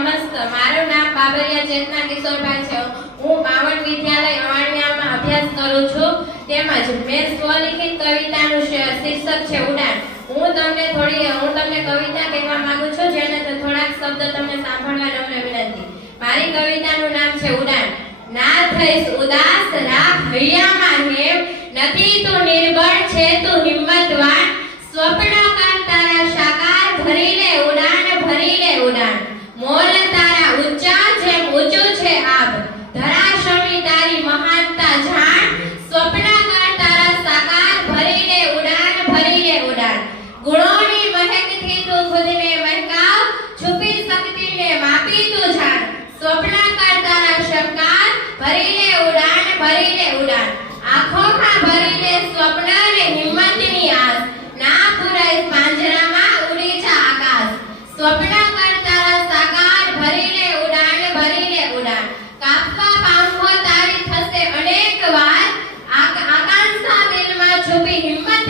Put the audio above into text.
નમસ્તે. મારું નામ બાબરિયા ચેતના કિશોરભાઈ છે. હું બાવન વિદ્યાલય અવાણિયામાં અભ્યાસ કરું છું. તેમજ મેં સ્વલિખિત કવિતાનું શીર્ષક છે ઉડાન. હું તમને કવિતા કહેવા માંગુ છું, જેને થોડાક શબ્દ તમને સાંભળવા નમ્ર વિનંતી. મારી કવિતાનું નામ છે ઉડાન. ના થઈશ ઉદાસ, રાખ હૈયામાં હેમ, નથી તું નિર્બળ, છે તું હિંમતવાન. સ્વપ્નકાર તારા સાકાર, ભરી લે ઉડાન, ભરી લે ઉડાન. મોલ તારા ઊંચા, જેમ ઊંચું છે આબ, ધરાશમી તારી મહાનતા જાણ. સ્વપ્નકાર તારા સાકાર, ભરી લે ઉડાન, ભરી લે ઉડાન. ગુણોની મહેકથી તું ખુદને મહેકાવ, છુપી શક્તિને માપી તું જાણ. સ્વપ્નકાર તારા શંકાર, ભરી લે ઉડાન, ભરી લે ઉડાન. આંખોમાં ભરી લે સ્વપ્ન ને હિંમતની આસ, ના પુરાય પાંજરામાં ઉડી જા આકાશ. સ્વપ્નકાર તારા સાકાર, ભરી લે ઉડાન, ભરી લે ઉડાન. કાપવા પાંખો તારી થશે અનેક વાર, આકાંક્ષા દિલમાં છુપી હિંમત